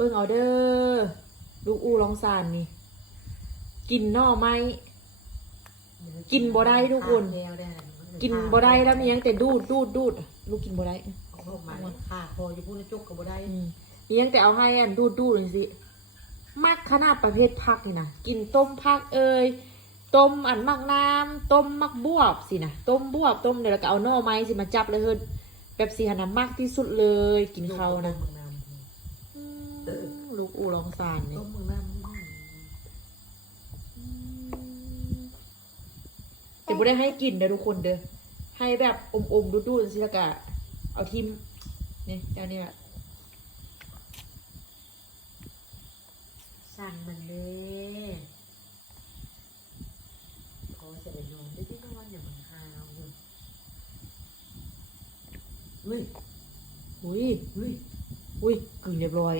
เบิ่งเอาเด้อลูกอูร้องซานนี่กินหน่อไม้กินบ่ได้ทุกคนกินบ่ได้แล้วมียังแต่ดูดลูกกินบ่ได้เอามาค่ะพอจะพูดในจุกกับบ่ได้มียังแต่เอาให้อันดูดเลยสิมักขนาดประเภทผักนี่นะกินต้มผักต้มอันมักน้ำต้มมักบวบสินะต้มบวบต้มเดี๋ยวแล้วก็เอาหน่อไม้สิมาจับเลยเฮ้ยแบบสีหันมากที่สุดเลยกินเขานะลูกอูร้องซานเนี่ยแต่บ่ได้ให้กินเด้อทุกคนเด้อให้แบบอมดูๆสิแล้วก็เอาทิมนี่เจ้านี่แหละสั่งมันเลยขอเสร็จนอนได้ที่นอนอย่ามันหาวเฮ้ยอุ้ยกึ่งเรียบร้อย